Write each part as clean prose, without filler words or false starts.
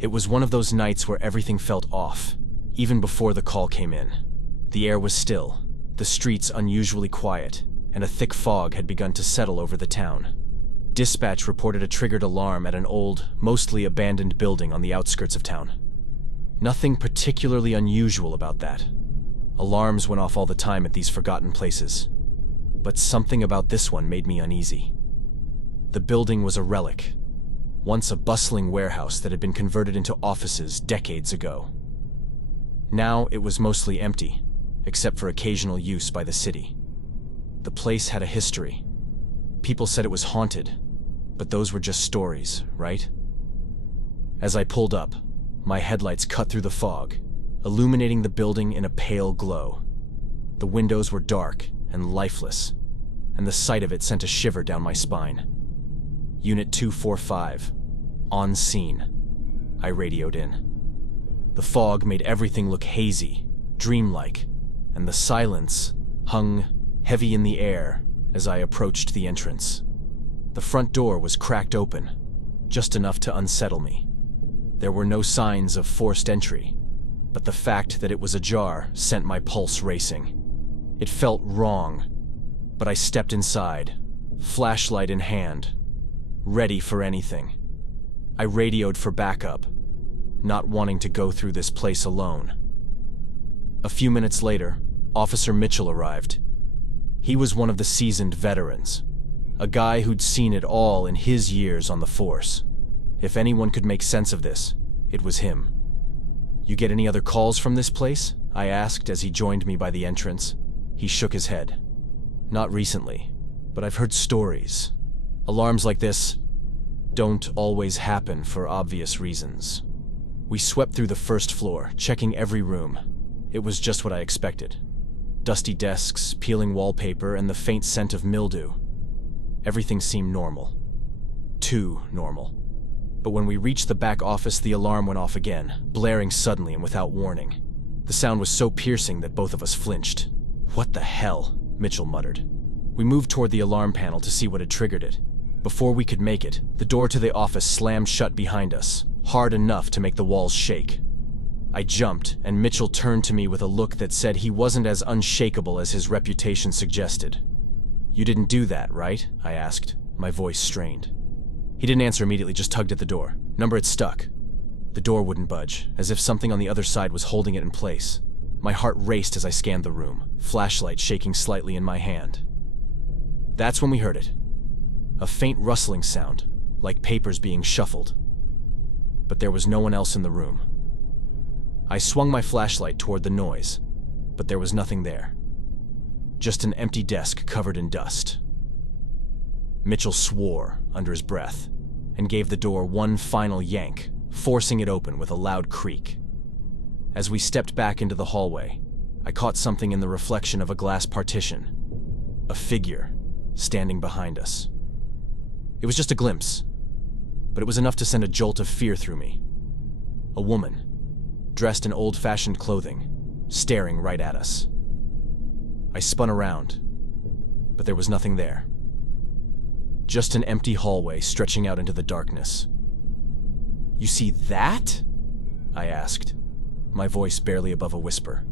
It was one of those nights where everything felt off, even before the call came in. The air was still, the streets unusually quiet, and a thick fog had begun to settle over the town. Dispatch reported a triggered alarm at an old, mostly abandoned building on the outskirts of town. Nothing particularly unusual about that. Alarms went off all the time at these forgotten places. But something about this one made me uneasy. The building was a relic, once a bustling warehouse that had been converted into offices decades ago. Now it was mostly empty, except for occasional use by the city. The place had a history. People said it was haunted, but those were just stories, right? As I pulled up, my headlights cut through the fog, illuminating the building in a pale glow. The windows were dark and lifeless, and the sight of it sent a shiver down my spine. Unit 245, on scene, I radioed in. The fog made everything look hazy, dreamlike, and the silence hung heavy in the air as I approached the entrance. The front door was cracked open, just enough to unsettle me. There were no signs of forced entry, but the fact that it was ajar sent my pulse racing. It felt wrong, but I stepped inside, flashlight in hand, ready for anything. I radioed for backup, not wanting to go through this place alone. A few minutes later, Officer Mitchell arrived. He was one of the seasoned veterans, a guy who'd seen it all in his years on the force. If anyone could make sense of this, it was him. "You get any other calls from this place?" I asked as he joined me by the entrance. He shook his head. "Not recently, but I've heard stories. Alarms like this don't always happen for obvious reasons." We swept through the first floor, checking every room. It was just what I expected. Dusty desks, peeling wallpaper, and the faint scent of mildew. Everything seemed normal. Too normal. But when we reached the back office, the alarm went off again, blaring suddenly and without warning. The sound was so piercing that both of us flinched. "What the hell?" Mitchell muttered. We moved toward the alarm panel to see what had triggered it. Before we could make it, the door to the office slammed shut behind us, hard enough to make the walls shake. I jumped, and Mitchell turned to me with a look that said he wasn't as unshakable as his reputation suggested. "You didn't do that, right?" I asked, my voice strained. He didn't answer immediately, just tugged at the door. Number had stuck. The door wouldn't budge, as if something on the other side was holding it in place. My heart raced as I scanned the room, flashlight shaking slightly in my hand. That's when we heard it. A faint rustling sound, like papers being shuffled. But there was no one else in the room. I swung my flashlight toward the noise, but there was nothing there. Just an empty desk covered in dust. Mitchell swore under his breath and gave the door one final yank, forcing it open with a loud creak. As we stepped back into the hallway, I caught something in the reflection of a glass partition. A figure standing behind us. It was just a glimpse, but it was enough to send a jolt of fear through me. A woman, dressed in old-fashioned clothing, staring right at us. I spun around, but there was nothing there. Just an empty hallway stretching out into the darkness. "You see that?" I asked, my voice barely above a whisper.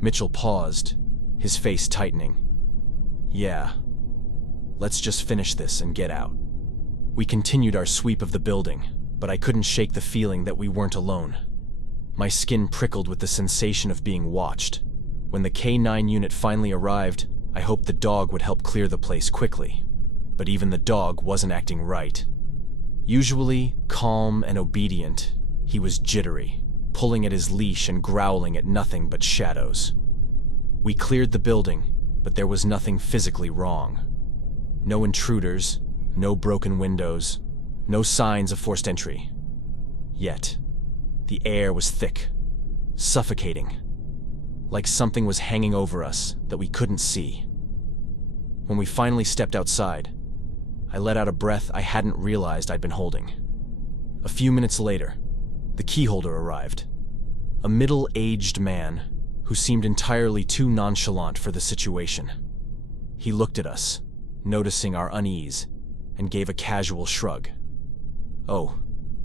Mitchell paused, his face tightening. "Yeah. Let's just finish this and get out." We continued our sweep of the building, but I couldn't shake the feeling that we weren't alone. My skin prickled with the sensation of being watched. When the K9 unit finally arrived, I hoped the dog would help clear the place quickly. But even the dog wasn't acting right. Usually calm and obedient, he was jittery, pulling at his leash and growling at nothing but shadows. We cleared the building, but there was nothing physically wrong. No intruders, no broken windows, no signs of forced entry. Yet, the air was thick, suffocating, like something was hanging over us that we couldn't see. When we finally stepped outside, I let out a breath I hadn't realized I'd been holding. A few minutes later, the keyholder arrived. A middle-aged man who seemed entirely too nonchalant for the situation. He looked at us, noticing our unease, and gave a casual shrug. "Oh,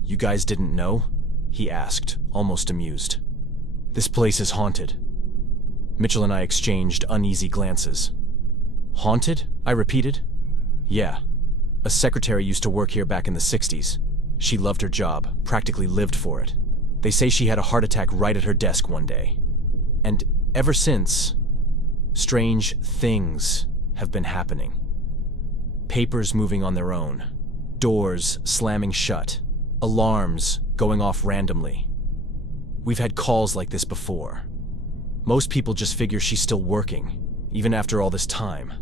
you guys didn't know?" he asked, almost amused. This place is haunted. Mitchell and I exchanged uneasy glances. Haunted? I repeated. Yeah. A secretary used to work here back in the 60s. She loved her job, practically lived for it. They say she had a heart attack right at her desk one day. And ever since, strange things have been happening. Papers moving on their own, doors slamming shut, alarms going off randomly. We've had calls like this before. Most people just figure she's still working, even after all this time.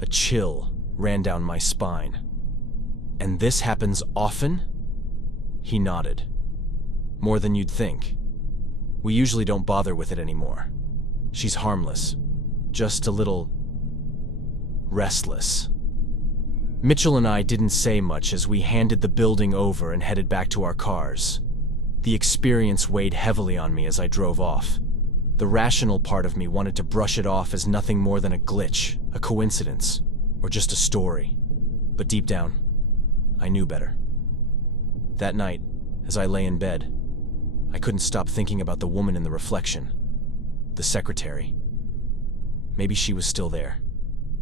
A chill ran down my spine. And this happens often? He nodded. More than you'd think. We usually don't bother with it anymore. She's harmless, just a little restless. Mitchell and I didn't say much as we handed the building over and headed back to our cars. The experience weighed heavily on me as I drove off. The rational part of me wanted to brush it off as nothing more than a glitch, a coincidence, or just a story. But deep down, I knew better. That night, as I lay in bed, I couldn't stop thinking about the woman in the reflection. The secretary. Maybe she was still there,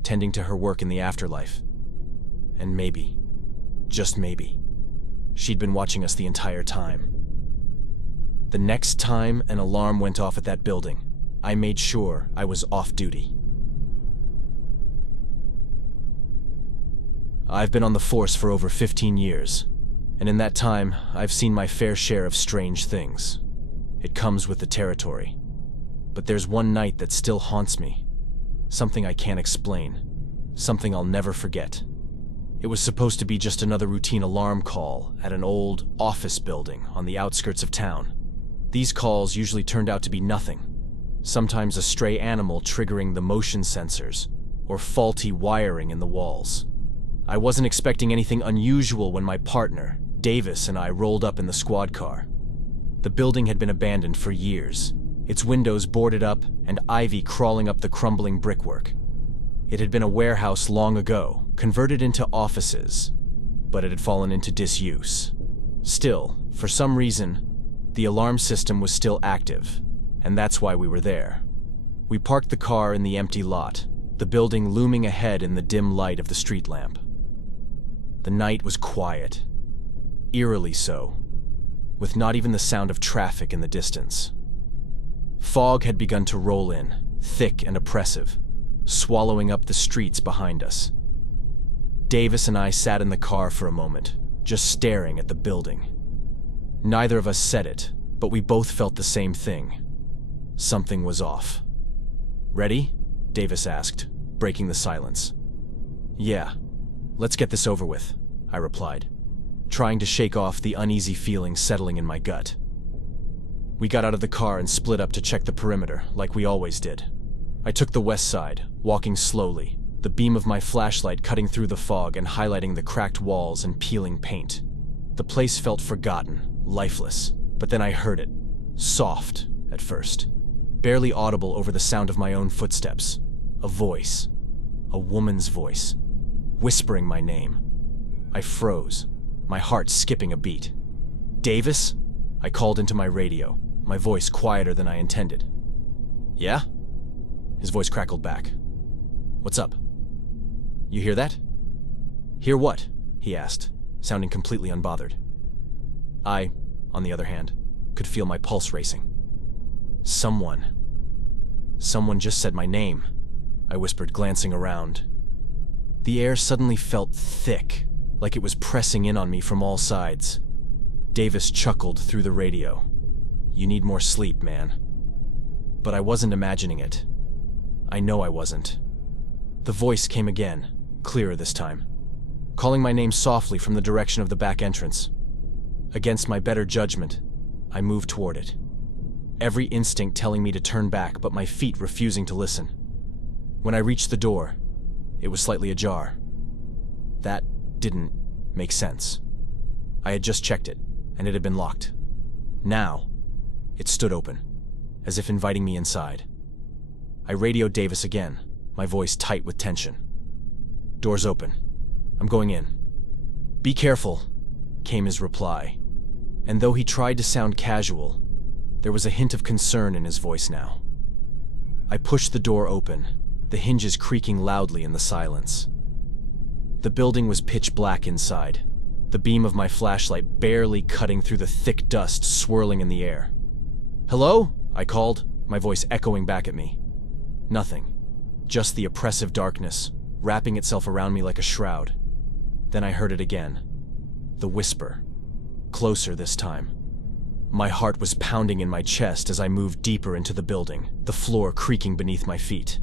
tending to her work in the afterlife. And maybe, just maybe, she'd been watching us the entire time. The next time an alarm went off at that building, I made sure I was off duty. I've been on the force for over 15 years, and in that time, I've seen my fair share of strange things. It comes with the territory. But there's one night that still haunts me. Something I can't explain. Something I'll never forget. It was supposed to be just another routine alarm call at an old office building on the outskirts of town. These calls usually turned out to be nothing. Sometimes a stray animal triggering the motion sensors, or faulty wiring in the walls. I wasn't expecting anything unusual when my partner, Davis, and I rolled up in the squad car. The building had been abandoned for years, its windows boarded up and ivy crawling up the crumbling brickwork. It had been a warehouse long ago, converted into offices, but it had fallen into disuse. Still, for some reason, the alarm system was still active, and that's why we were there. We parked the car in the empty lot, the building looming ahead in the dim light of the street lamp. The night was quiet, eerily so, with not even the sound of traffic in the distance. Fog had begun to roll in, thick and oppressive, swallowing up the streets behind us. Davis and I sat in the car for a moment, just staring at the building. Neither of us said it, but we both felt the same thing. Something was off. Ready? Davis asked, breaking the silence. Yeah, let's get this over with, I replied, trying to shake off the uneasy feeling settling in my gut. We got out of the car and split up to check the perimeter, like we always did. I took the west side, walking slowly, the beam of my flashlight cutting through the fog and highlighting the cracked walls and peeling paint. The place felt forgotten, lifeless, but then I heard it, soft at first, barely audible over the sound of my own footsteps. A voice, a woman's voice, whispering my name. I froze, my heart skipping a beat. Davis? I called into my radio, my voice quieter than I intended. Yeah? His voice crackled back. What's up? You hear that? Hear what? He asked, sounding completely unbothered. I, on the other hand, could feel my pulse racing. Someone just said my name, I whispered, glancing around. The air suddenly felt thick, like it was pressing in on me from all sides. Davis chuckled through the radio. You need more sleep, man. But I wasn't imagining it. I know I wasn't. The voice came again, clearer this time, calling my name softly from the direction of the back entrance. Against my better judgment, I moved toward it. Every instinct telling me to turn back, but my feet refusing to listen. When I reached the door, it was slightly ajar. That didn't make sense. I had just checked it, and it had been locked. Now, it stood open, as if inviting me inside. I radioed Davis again, my voice tight with tension. Door's open. I'm going in. Be careful, came his reply. And though he tried to sound casual, there was a hint of concern in his voice now. I pushed the door open, the hinges creaking loudly in the silence. The building was pitch black inside, the beam of my flashlight barely cutting through the thick dust swirling in the air. "Hello?" I called, my voice echoing back at me. Nothing. Just the oppressive darkness, wrapping itself around me like a shroud. Then I heard it again. The whisper. Closer this time. My heart was pounding in my chest as I moved deeper into the building, the floor creaking beneath my feet.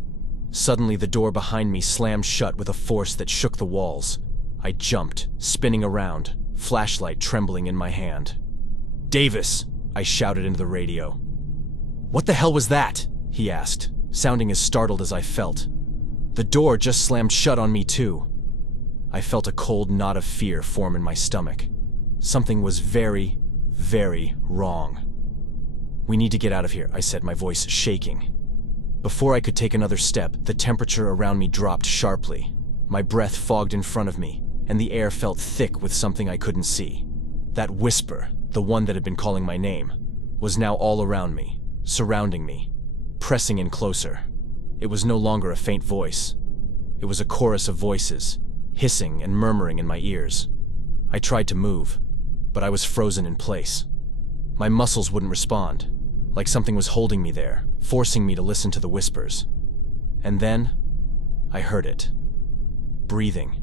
Suddenly, the door behind me slammed shut with a force that shook the walls. I jumped, spinning around, flashlight trembling in my hand. "Davis!" I shouted into the radio. "What the hell was that?" he asked, sounding as startled as I felt. The door just slammed shut on me too. I felt a cold knot of fear form in my stomach. Something was very, very wrong. "We need to get out of here," I said, my voice shaking. Before I could take another step, the temperature around me dropped sharply. My breath fogged in front of me, and the air felt thick with something I couldn't see. That whisper, the one that had been calling my name, was now all around me, surrounding me, pressing in closer. It was no longer a faint voice. It was a chorus of voices, hissing and murmuring in my ears. I tried to move, but I was frozen in place. My muscles wouldn't respond, like something was holding me there, forcing me to listen to the whispers. And then, I heard it. Breathing.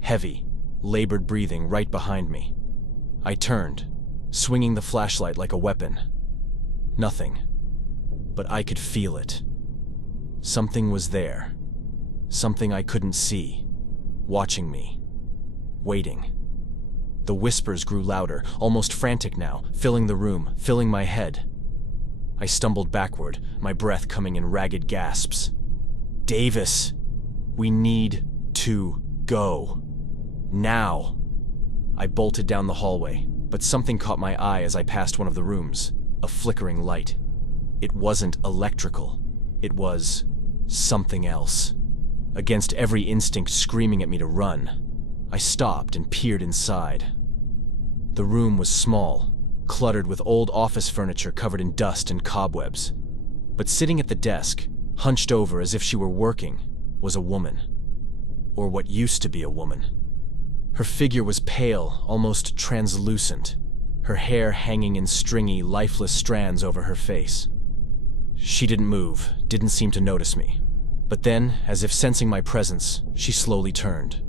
Heavy, labored breathing right behind me. I turned, swinging the flashlight like a weapon. Nothing. But I could feel it. Something was there. Something I couldn't see. Watching me. Waiting. The whispers grew louder, almost frantic now, filling the room, filling my head. I stumbled backward, my breath coming in ragged gasps. "Davis! We need to go. Now!" I bolted down the hallway, but something caught my eye as I passed one of the rooms, a flickering light. It wasn't electrical. It was something else. Against every instinct screaming at me to run, I stopped and peered inside. The room was small, cluttered with old office furniture covered in dust and cobwebs. But sitting at the desk, hunched over as if she were working, was a woman. Or what used to be a woman. Her figure was pale, almost translucent, her hair hanging in stringy, lifeless strands over her face. She didn't move, didn't seem to notice me. But then, as if sensing my presence, she slowly turned.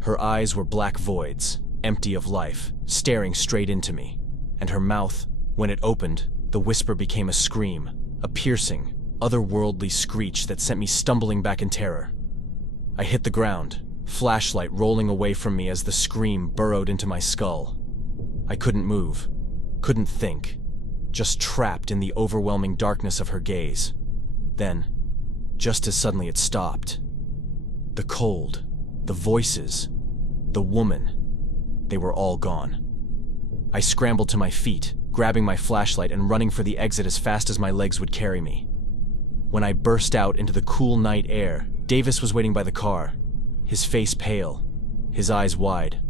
Her eyes were black voids, empty of life, staring straight into me. And her mouth, when it opened, the whisper became a scream, a piercing, otherworldly screech that sent me stumbling back in terror. I hit the ground, flashlight rolling away from me as the scream burrowed into my skull. I couldn't move, couldn't think, just trapped in the overwhelming darkness of her gaze. Then, just as suddenly it stopped. The cold, the voices, the woman, they were all gone. I scrambled to my feet, grabbing my flashlight and running for the exit as fast as my legs would carry me. When I burst out into the cool night air, Davis was waiting by the car, his face pale, his eyes wide.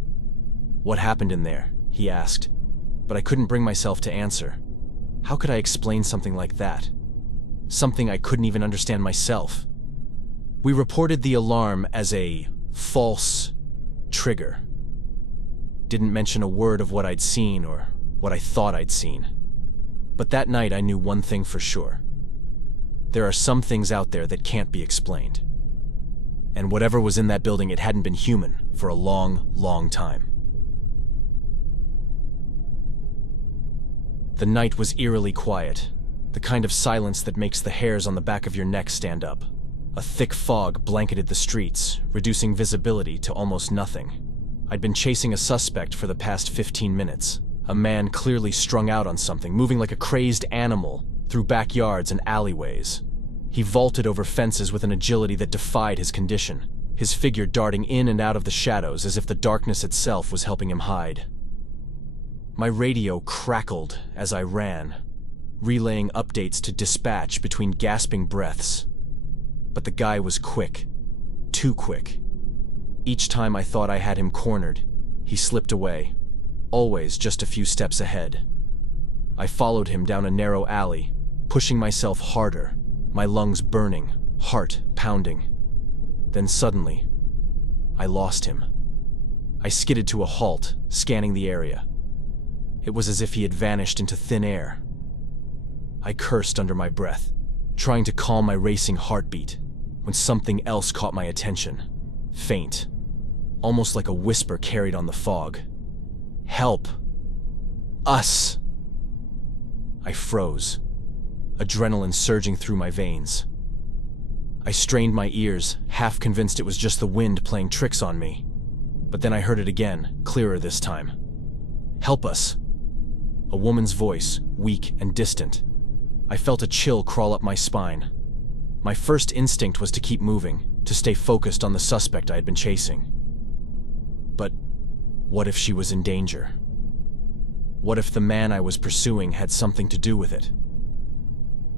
"What happened in there?" he asked, but I couldn't bring myself to answer. How could I explain something like that? Something I couldn't even understand myself. We reported the alarm as a false trigger. Didn't mention a word of what I'd seen or what I thought I'd seen. But that night I knew one thing for sure. There are some things out there that can't be explained. And whatever was in that building, it hadn't been human for a long, long time. The night was eerily quiet, the kind of silence that makes the hairs on the back of your neck stand up. A thick fog blanketed the streets, reducing visibility to almost nothing. I'd been chasing a suspect for the past 15 minutes, a man clearly strung out on something, moving like a crazed animal through backyards and alleyways. He vaulted over fences with an agility that defied his condition, his figure darting in and out of the shadows as if the darkness itself was helping him hide. My radio crackled as I ran, relaying updates to dispatch between gasping breaths. But the guy was quick, too quick. Each time I thought I had him cornered, he slipped away, always just a few steps ahead. I followed him down a narrow alley, pushing myself harder, my lungs burning, heart pounding. Then suddenly, I lost him. I skidded to a halt, scanning the area. It was as if he had vanished into thin air. I cursed under my breath, trying to calm my racing heartbeat, when something else caught my attention. Faint, almost like a whisper carried on the fog. Help! Us! I froze, adrenaline surging through my veins. I strained my ears, half convinced it was just the wind playing tricks on me. But then I heard it again, clearer this time. Help us! A woman's voice, weak and distant. I felt a chill crawl up my spine. My first instinct was to keep moving, to stay focused on the suspect I had been chasing. But what if she was in danger? What if the man I was pursuing had something to do with it?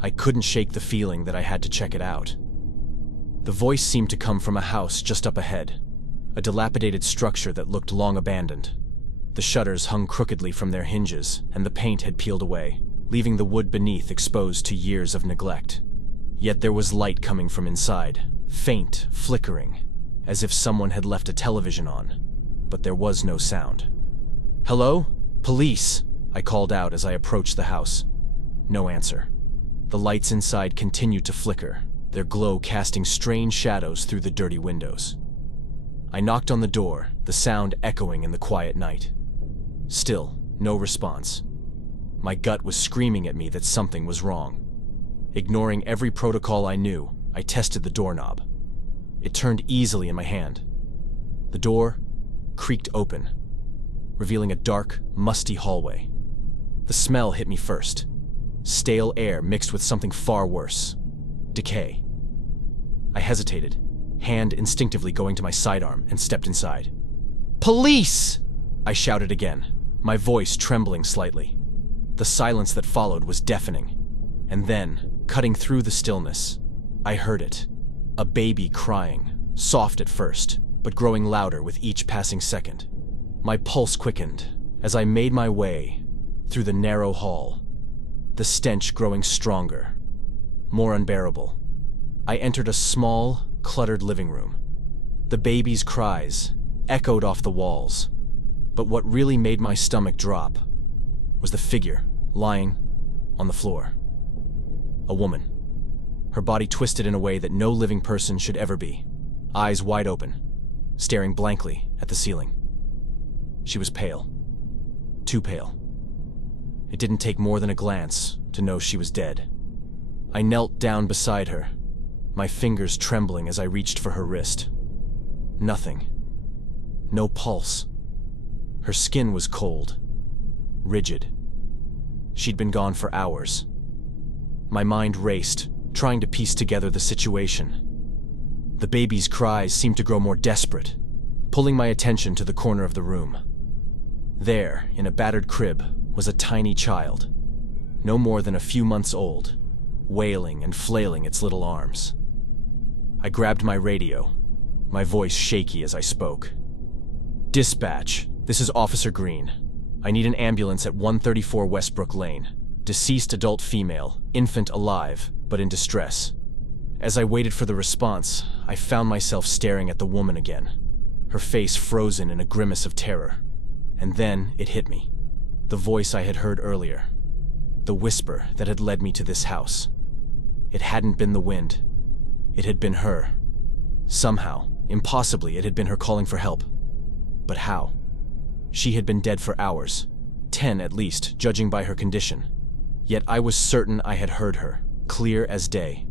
I couldn't shake the feeling that I had to check it out. The voice seemed to come from a house just up ahead, a dilapidated structure that looked long abandoned. The shutters hung crookedly from their hinges, and the paint had peeled away, leaving the wood beneath exposed to years of neglect. Yet there was light coming from inside, faint, flickering, as if someone had left a television on, but there was no sound. "Hello? Police!" I called out as I approached the house. No answer. The lights inside continued to flicker, their glow casting strange shadows through the dirty windows. I knocked on the door, the sound echoing in the quiet night. Still, no response. My gut was screaming at me that something was wrong. Ignoring every protocol I knew, I tested the doorknob. It turned easily in my hand. The door creaked open, revealing a dark, musty hallway. The smell hit me first. Stale air mixed with something far worse. Decay. I hesitated, hand instinctively going to my sidearm, and stepped inside. "Police!" I shouted again, my voice trembling slightly. The silence that followed was deafening. And then, cutting through the stillness, I heard it. A baby crying, soft at first, but growing louder with each passing second. My pulse quickened as I made my way through the narrow hall, the stench growing stronger, more unbearable. I entered a small, cluttered living room. The baby's cries echoed off the walls, but what really made my stomach drop was the figure lying on the floor. A woman, her body twisted in a way that no living person should ever be, eyes wide open, staring blankly at the ceiling. She was pale, too pale. It didn't take more than a glance to know she was dead. I knelt down beside her, my fingers trembling as I reached for her wrist. Nothing. No pulse. Her skin was cold, rigid. She'd been gone for hours. My mind raced, trying to piece together the situation. The baby's cries seemed to grow more desperate, pulling my attention to the corner of the room. There, in a battered crib, was a tiny child, no more than a few months old, wailing and flailing its little arms. I grabbed my radio, my voice shaky as I spoke. "Dispatch, this is Officer Green. I need an ambulance at 134 Westbrook Lane. Deceased adult female, infant alive, but in distress." As I waited for the response, I found myself staring at the woman again, her face frozen in a grimace of terror. And then it hit me. The voice I had heard earlier. The whisper that had led me to this house. It hadn't been the wind. It had been her. Somehow, impossibly, it had been her calling for help. But how? She had been dead for hours, 10 at least, judging by her condition. Yet I was certain I had heard her, clear as day.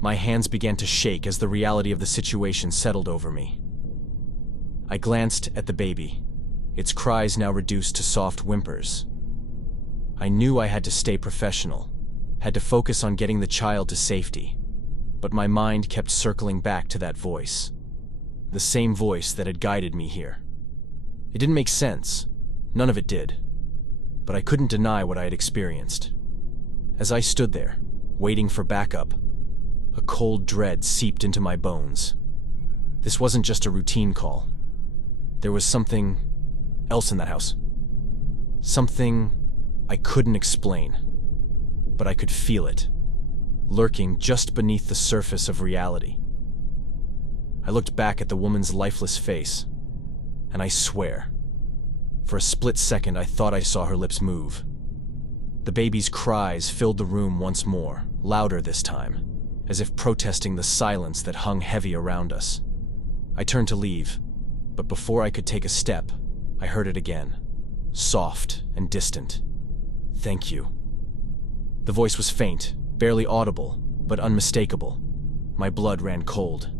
My hands began to shake as the reality of the situation settled over me. I glanced at the baby, its cries now reduced to soft whimpers. I knew I had to stay professional, had to focus on getting the child to safety, but my mind kept circling back to that voice. The same voice that had guided me here. It didn't make sense. None of it did. But I couldn't deny what I had experienced. As I stood there, waiting for backup, a cold dread seeped into my bones. This wasn't just a routine call. There was something else in that house. Something I couldn't explain, but I could feel it, lurking just beneath the surface of reality. I looked back at the woman's lifeless face, and I swear, for a split second I thought I saw her lips move. The baby's cries filled the room once more, louder this time, as if protesting the silence that hung heavy around us. I turned to leave, but before I could take a step, I heard it again, soft and distant. "Thank you." The voice was faint, barely audible, but unmistakable. My blood ran cold.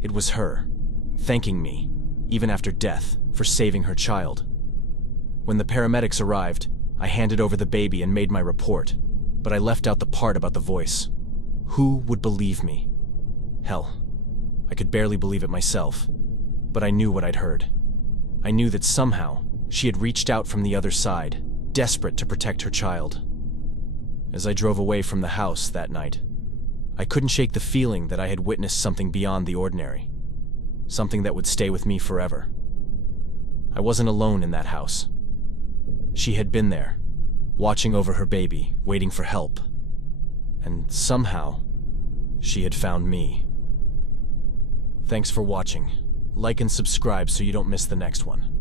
It was her, thanking me, even after death, for saving her child. When the paramedics arrived, I handed over the baby and made my report, but I left out the part about the voice. Who would believe me? Hell, I could barely believe it myself, but I knew what I'd heard. I knew that somehow she had reached out from the other side, desperate to protect her child. As I drove away from the house that night, I couldn't shake the feeling that I had witnessed something beyond the ordinary, something that would stay with me forever. I wasn't alone in that house. She had been there, watching over her baby, waiting for help. And somehow, she had found me. Thanks for watching. Like and subscribe so you don't miss the next one.